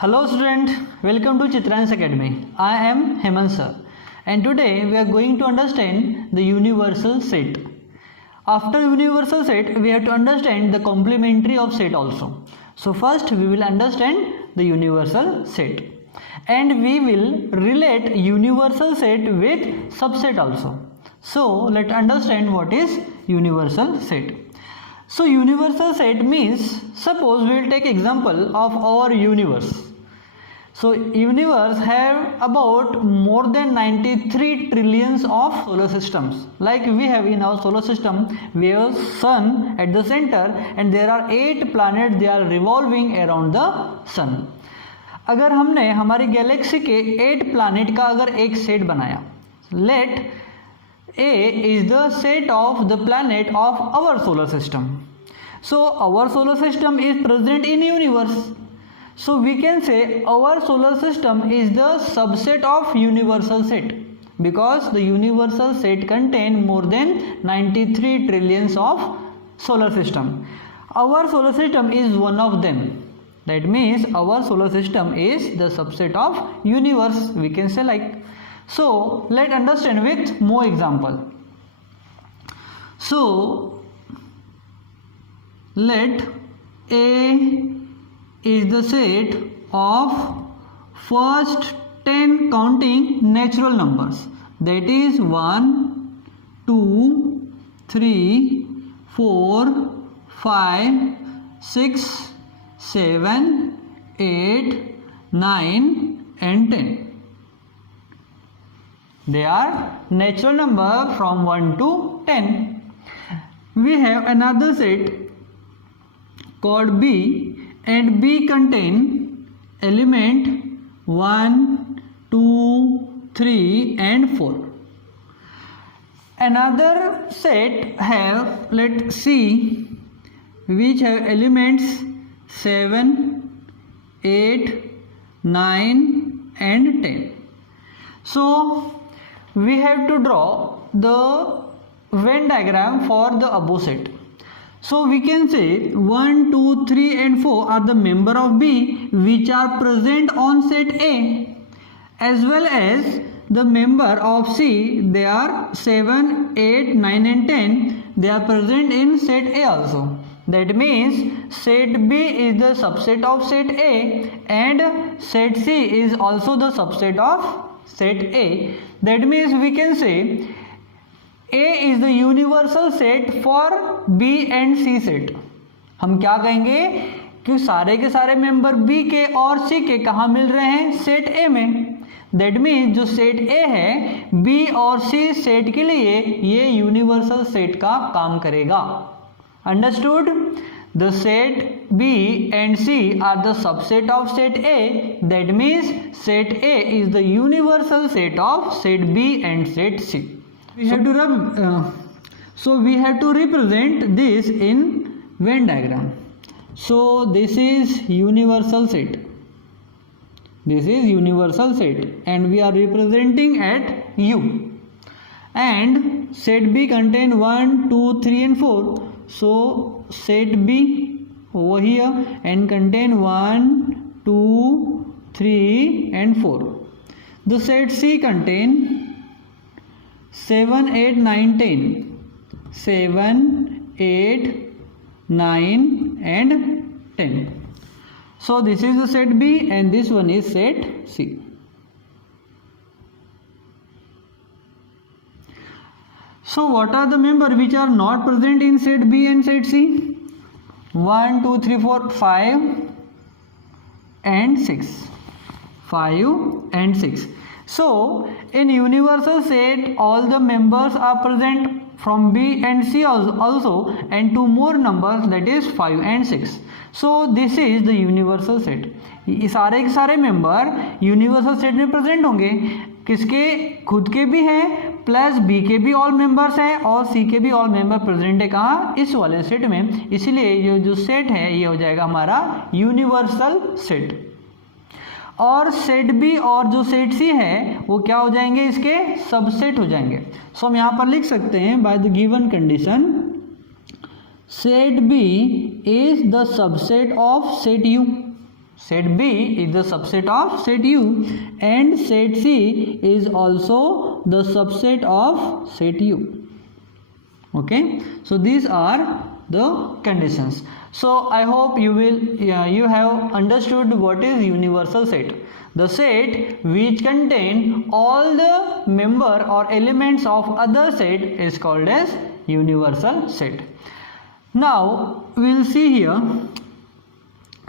Hello student, welcome to Chitrans Academy. I am Hemant sir and today we are going to understand the universal set. After universal set we have to understand the complementary of set also. So first we will understand the universal set and we will relate universal set with subset also. So let's understand what is universal set. So universal set means, suppose we will take example of our universe. So universe have about more than 93 trillions of solar systems. Like we have in our solar system, we have sun at the center and there are 8 planets, they are revolving around the sun. अगर हमने हमारी Galaxy के 8 planet का अगर एक set बनाया, late A is the set of the planet of our solar system. So our solar system is present in universe. So we can say our solar system is the subset of universal set because the universal set contain more than 93 trillions of solar system. Our solar system is one of them. That means our solar system is the subset of universe, we can say like. So let's understand with more example. So let A is the set of first 10 counting natural numbers, that is 1, 2, 3, 4, 5, 6, 7, 8, 9 and 10. They are natural number from 1 to 10. We have another set called B, and B contain element 1, 2, 3 and 4. Another set have, let's see, which have elements 7, 8, 9 and 10. So we have to draw the Venn diagram for the above set. So we can say 1, 2, 3 and 4 are the member of B which are present on set A, as well as the member of C, they are 7, 8, 9 and 10, they are present in set A also. That means set B is the subset of set A and set C is also the subset of set A. That means we can say A is the universal set for B and C set. हम क्या कहेंगे कि सारे के सारे member B के और C के कहाँ मिल रहे हैं, सेट A में. दैट मीन्स जो सेट A है B और C सेट के लिए ये यूनिवर्सल सेट का काम करेगा. Understood? The set B and C are the subset of set A. That means set A is the universal set of set B and set C. We have to we have to represent this in Venn diagram. So this is universal set. This is universal set and we are representing at U. And set B contain 1, 2, 3 and 4. So set B over here and contain 1, 2, 3 and 4. The set C contain 7, 8, 9, 10. 7, 8, 9 and 10. So this is the set B and this one is set C. So what are the members which are not present in set B and set C? 1, 2, 3, 4, 5 and 6. 5 and 6. So in universal set all the members are present from B and C also and 2 more numbers, that is 5 and 6. So this is the universal set. ये सारे के सारे member universal set में present होंगे. किसके? खुद के भी हैं प्लस B के भी ऑल मेंबर्स हैं और C के भी ऑल मेंबर प्रेजेंट है कहाँ? इस वाले सेट में. इसलिए ये जो सेट है ये हो जाएगा हमारा यूनिवर्सल सेट. और सेट बी और जो सेट सी है वो क्या हो जाएंगे? इसके सबसेट हो जाएंगे. सो हम यहाँ पर लिख सकते हैं by the given condition set B is the subset of set U. Set B is the subset of set U and set C is also the subset of set U. Okay, so these are the conditions. So I hope you have understood what is universal set. The set which contain all the member or elements of other set is called as universal set. Now we will see here.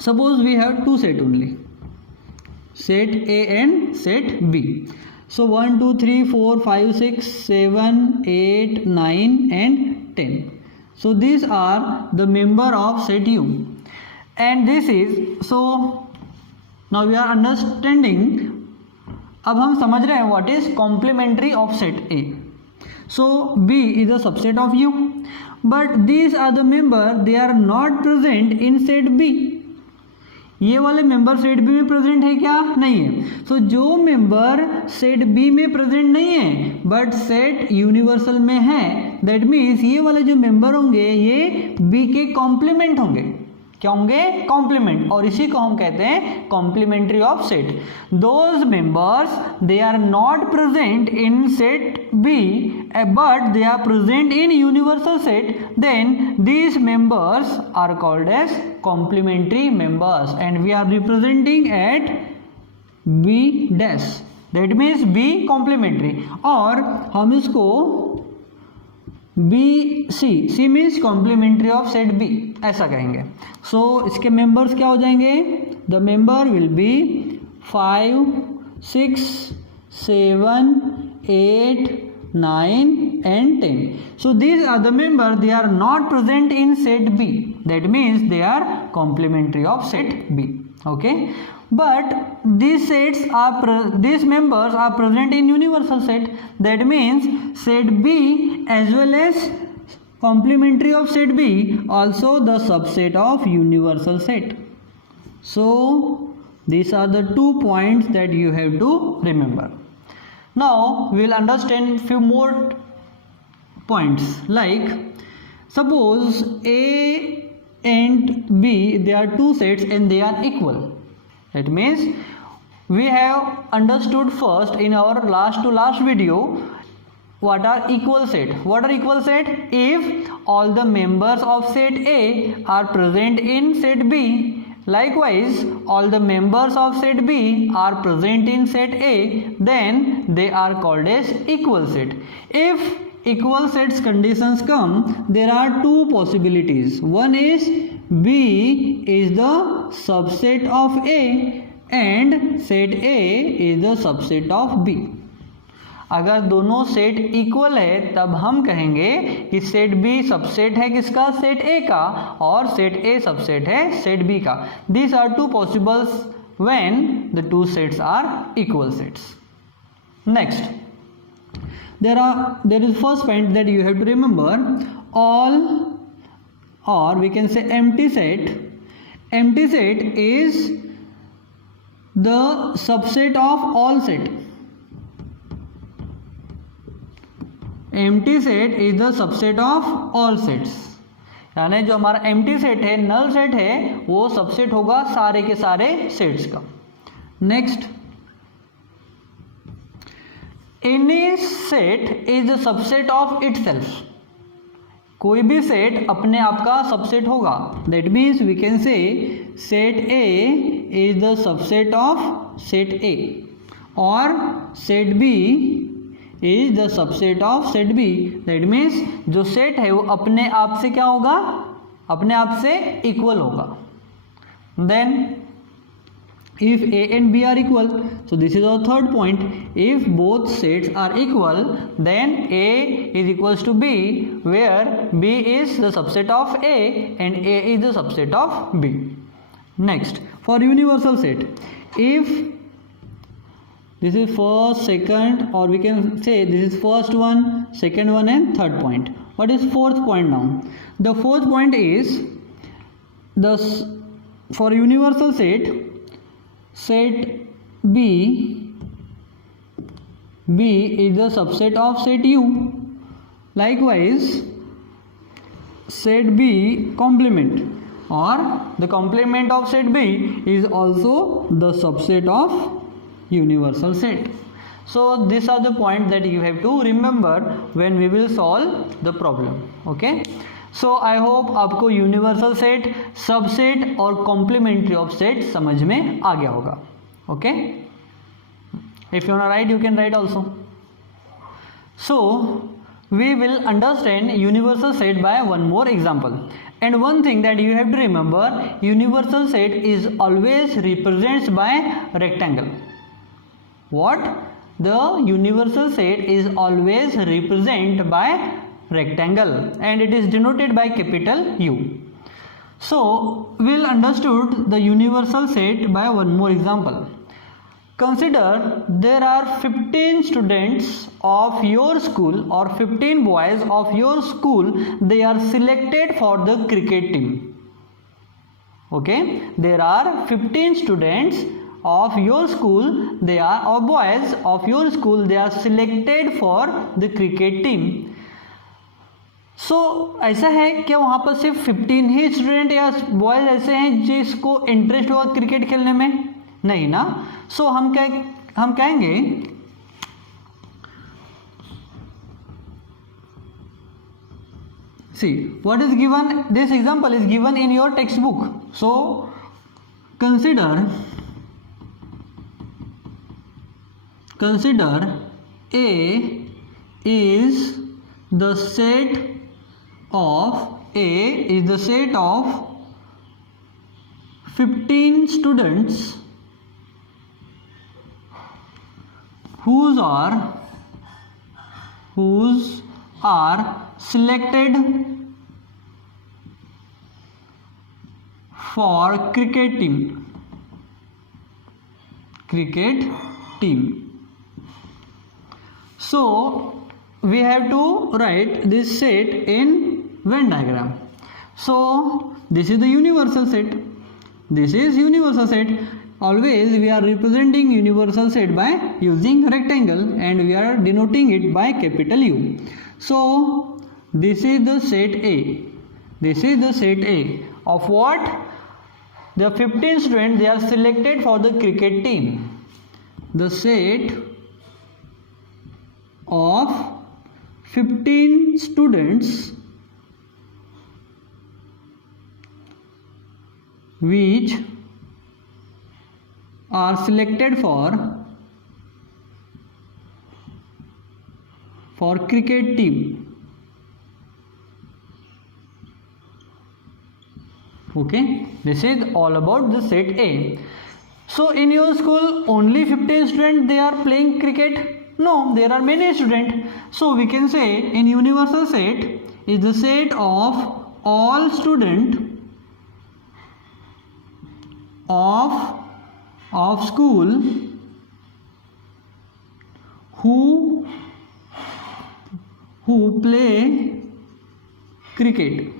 Suppose we have two set only, set A and set B. So 1 2 3 4 5 6 7 8 9 and 10. So these are the member of set U, and this is, so now we are understanding. अब हम समझ रहे हैं what is complementary of set A. So B is a subset of U, but these are the member, they are not present in set B. ये वाले member set B में present है क्या? नहीं है. सो जो मेंबर सेट बी में present नहीं है बट सेट यूनिवर्सल में है, दैट मीन्स ये वाले जो मेंबर होंगे ये बी के कॉम्प्लीमेंट होंगे. क्या होंगे? कॉम्प्लीमेंट. और इसी को हम कहते हैं complementary of set. Those members they are not present in set B but they are present in universal set, then these members are called as complementary members and we are representing at B dash, that means B complementary. और हम इसको C means complementary of set B ऐसा कहेंगे. So इसके members क्या हो जाएंगे? The member will be 5 6 7 8 9 and 10. So these are the member, they are not present in set B, that means they are complementary of set B. Okay, but these sets are these members are present in universal set, that means set B as well as complementary of set B also the subset of universal set. So these are the 2 points that you have to remember. Now we will understand few more points, like suppose A and B, they are two sets and they are equal. That means we have understood first in our last to last video what are equal set. What are equal set? If all the members of set A are present in set B, likewise all the members of set B are present in set A, then they are called as equal set. If equal sets conditions come, there are two possibilities. One is B is the subset of A and set A is the subset of B. अगर दोनों set equal है तब हम कहेंगे कि set B subset है किसका? Set ए का, और सेट ए सबसेट है सेट बी का. These are two possibles when the two sets are equal sets. Next, there is first point that you have to remember, all, or we can say empty set. Empty set is the subset of all set. Empty set is the subset of all sets, यानी जो हमारा empty set है, null set है, वो subset होगा सारे के सारे सेट्स का. Next, any set is the subset of itself. कोई भी सेट अपने आप का सबसेट होगा. That means we can say set A is the subset of set A और set B is the subset of set B. That means जो set है वो अपने आप से क्या होगा? अपने आप से इक्वल होगा. Then if A and B are equal, so this is our third point. If both sets are equal, then A is equals to B, where B is the subset of A and A is the subset of B. Next, for universal set, if this is first, second, or we can say this is first one, second one and third point. What is fourth point now? The fourth point is for universal set, set B is the subset of set U. Likewise, set B complement. or the complement of set B is also the subset of universal set. So these are the points that you have to remember when we will solve the problem. Okay, so I hope आपको universal set, subset और complementary of set समझ में आ गया होगा. Okay, if you wanna write you can write also. So we will understand universal set by one more example. And one thing that you have to remember, universal set is always represented by rectangle. What? The universal set is always represented by rectangle and it is denoted by capital U. So we'll understood the universal set by one more example. Consider there are 15 students of your school or 15 boys of your school, they are selected for the cricket team. Okay, there are 15 students of your school, they are or boys of your school, they are selected for the cricket team. So ऐसा है क्या वहाँ पर सिर्फ 15 ही student या boys ऐसे हैं जिसको इंटरेस्ट होगा क्रिकेट खेलने में? नहीं ना. सो हम कहेंगे see what is given, this example is given in your textbook. So consider A is the set of 15 students whose are selected for cricket team. So we have to write this set in Venn diagram. So this is the universal set, this is universal set. Always we are representing universal set by using rectangle and we are denoting it by capital U. So this is the set A. This is the set A of what? The 15 students, they are selected for the cricket team. The set of 15 students which are selected for cricket team. Okay, this is all about the set A. So in your school only 15 students they are playing cricket? No, there are many students. So we can say in universal set is the set of all students of school who play cricket,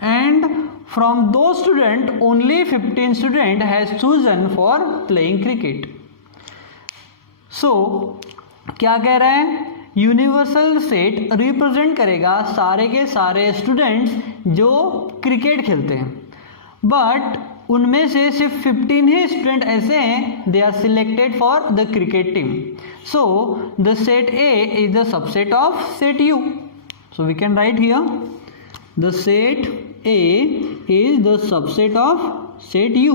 and from those students only 15 students has chosen for playing cricket. So क्या कह रहा है? Universal set represent करेगा सारे के सारे students जो cricket खेलते हैं, बट उनमें से सिर्फ 15 ही स्टूडेंट ऐसे हैं they are selected for the cricket team. So the set A is the subset of set U. So we can write here the set A is the subset of set U.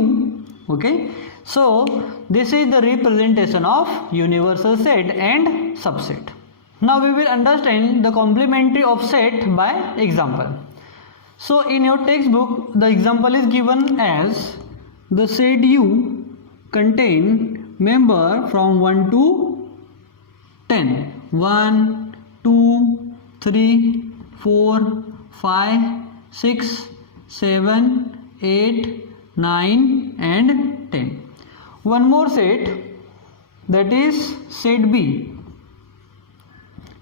Okay, so this is the representation of universal set and subset. Now we will understand the complementary of set by example. So in your textbook the example is given as the set U contain member from 1 to 10. 1, 2, 3, 4, 5, 6, 7, 8, 9 and 10. One more set, that is set B,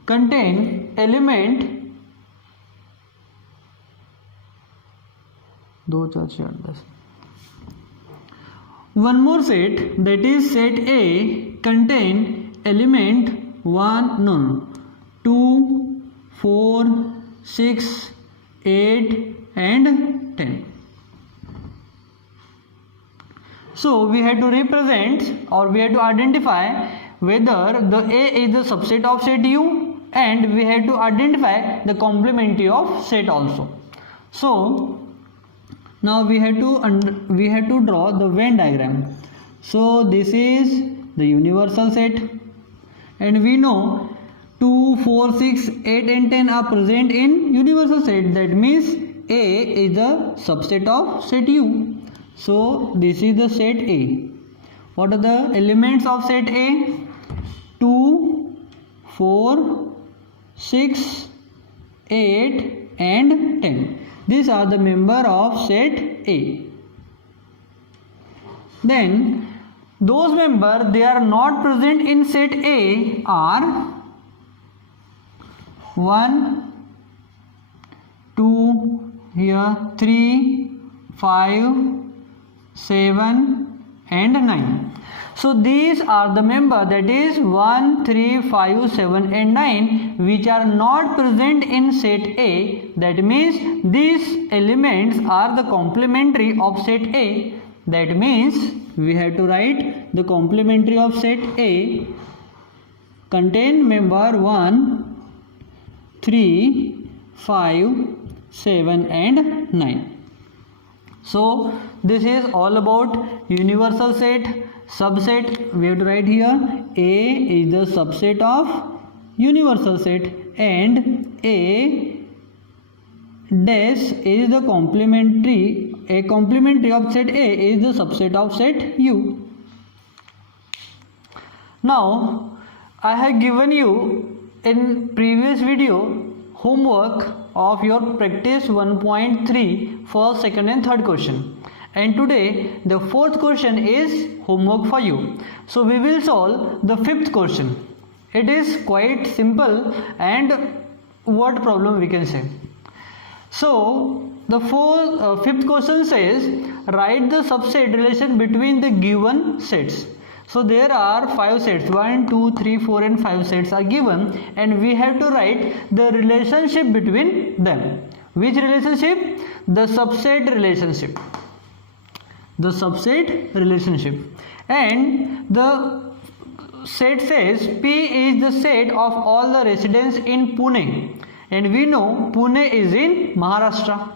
contain element 2, 4, 6, 8, 10. One more set, that is set A, contain element 2, 4, 6, 8 and 10. So we have to represent or we have to identify whether the A is the subset of set U, and we have to identify the complementary of set also. So now we have to draw the Venn diagram. So this is the universal set, and we know 2, 4, 6, 8 and 10 are present in universal set. That means A is the subset of set U. So this is the set A. What are the elements of set A? 2, 4, 6, 8 and 10. These are the member of set A. Then those members they are not present in set A are 1, 2, here 3, 5, 7 and 9. So these are the member, that is 1, 3, 5, 7 and 9, which are not present in set A. That means these elements are the complementary of set A. That means we have to write the complementary of set A contain member 1, 3, 5, 7 and 9. So this is all about universal set. Subset we have to write here A is the subset of universal set, and A dash is the complementary. A complementary of set A is the subset of set U. Now I have given you in previous video homework of your practice 1.3 first, second and third question, and today the fourth question is homework for you. So we will solve the fifth question. It is quite simple and word problem we can say. So the fifth question says write the subset relation between the given sets. So there are 5 sets, 1, 2, 3, 4 and 5 sets are given, and we have to write the relationship between them. Which relationship? The subset relationship. The subset relationship. And the set says P is the set of all the residents in Pune, and we know Pune is in Maharashtra.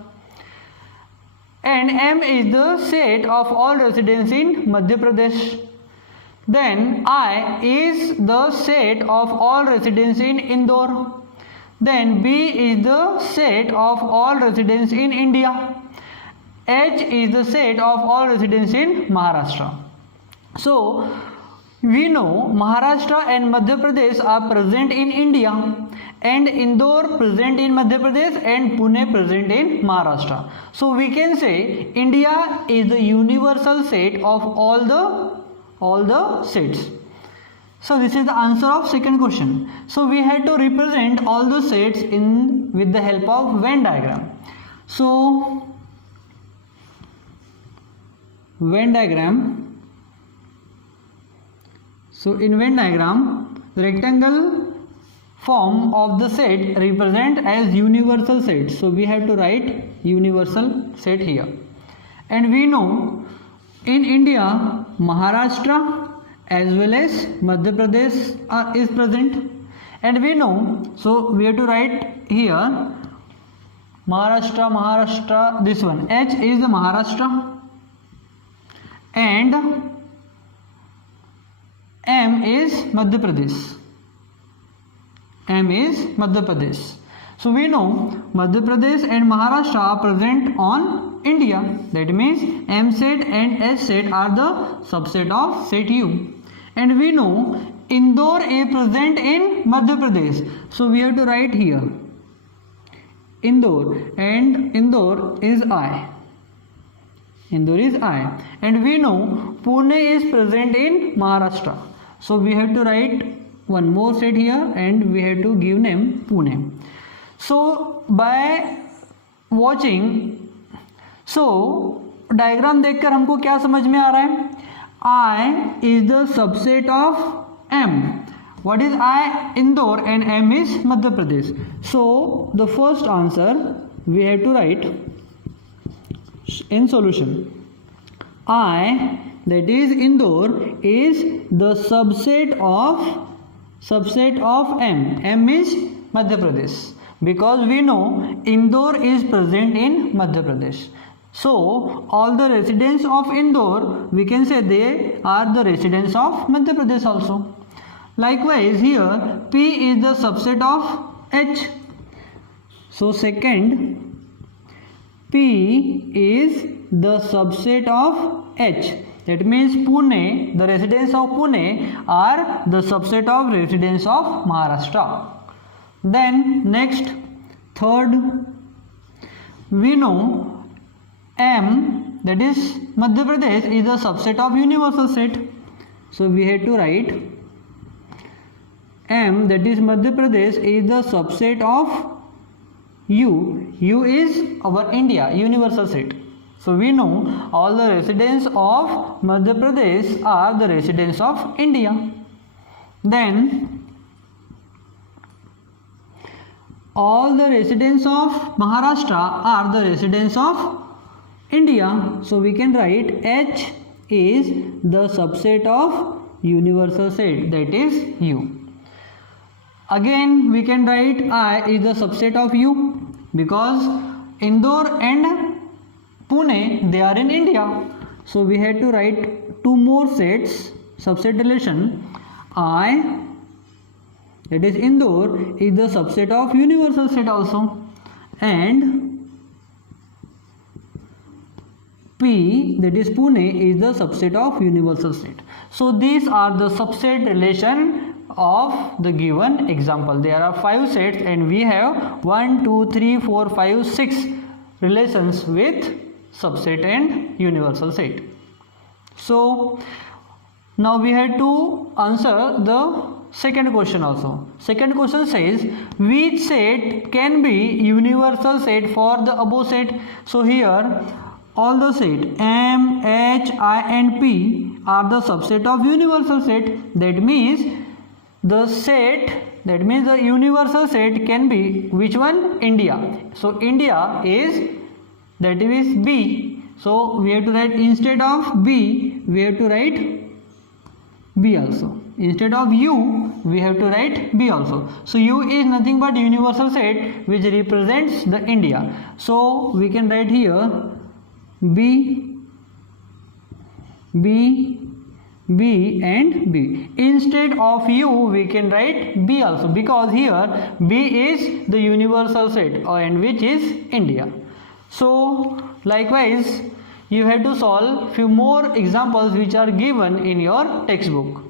And M is the set of all residents in Madhya Pradesh. Then I is the set of all residents in Indore. Then B is the set of all residents in India. H is the set of all residents in Maharashtra. So we know Maharashtra and Madhya Pradesh are present in India, and Indore present in Madhya Pradesh, and Pune present in Maharashtra. So we can say India is the universal set of all the sets. So this is the answer of second question. So we had to represent all the sets with the help of Venn diagram. So Venn diagram. So in Venn diagram, the rectangle form of the set represent as universal set. So we have to write universal set here. And we know in India, Maharashtra as well as Madhya Pradesh is present, and we know, so we have to write here Maharashtra, this one H is the Maharashtra, and M is Madhya Pradesh. M is Madhya Pradesh. So we know Madhya Pradesh and Maharashtra are present on India. That means M set and S set are the subset of set U. And we know Indore is present in Madhya Pradesh. So we have to write here Indore, and Indore is I. Indore is I. And we know Pune is present in Maharashtra. So we have to write one more set here, and we have to give name Pune. So by watching, so diagram देखकर हमको क्या समझ में आ रहा है? I is the subset of M. What is I? Indore, and M is Madhya Pradesh. So the first answer we have to write in solution. I, that is Indore, is the subset of M. M is Madhya Pradesh, because we know Indore is present in Madhya Pradesh. So all the residents of Indore, we can say they are the residents of Madhya Pradesh also. Likewise here P is the subset of H. So second, P is the subset of H. That means Pune, the residents of Pune are the subset of residents of Maharashtra. Then next, third, we know M, that is Madhya Pradesh, is the subset of universal set. So we have to write M, that is Madhya Pradesh, is the subset of U. U is our India, universal set. So we know all the residents of Madhya Pradesh are the residents of India. Then all the residents of Maharashtra are the residents of India. So we can write H is the subset of universal set, that is U. Again we can write I is the subset of U, because Indore and Pune, they are in India. So we had to write two more sets, subset relation. I, that is Indore, is the subset of universal set also, and P, that is Pune, is the subset of universal set. So these are the subset relation of the given example. There are 5 sets and we have 1, 2, 3, 4, 5, 6 relations with subset and universal set. So now we have to answer the second question also. Second question says, which set can be universal set for the above set? So here all the set M, H, I and P are the subset of universal set. That means the universal set can be which one? India. So India is, that is B. So we have to write, instead of B we have to write B also. Instead of U we have to write B also. So U is nothing but universal set which represents the India. So we can write here B, B, B and B. Instead of U we can write B also, because here B is the universal set and which is India. So likewise you have to solve few more examples which are given in your textbook.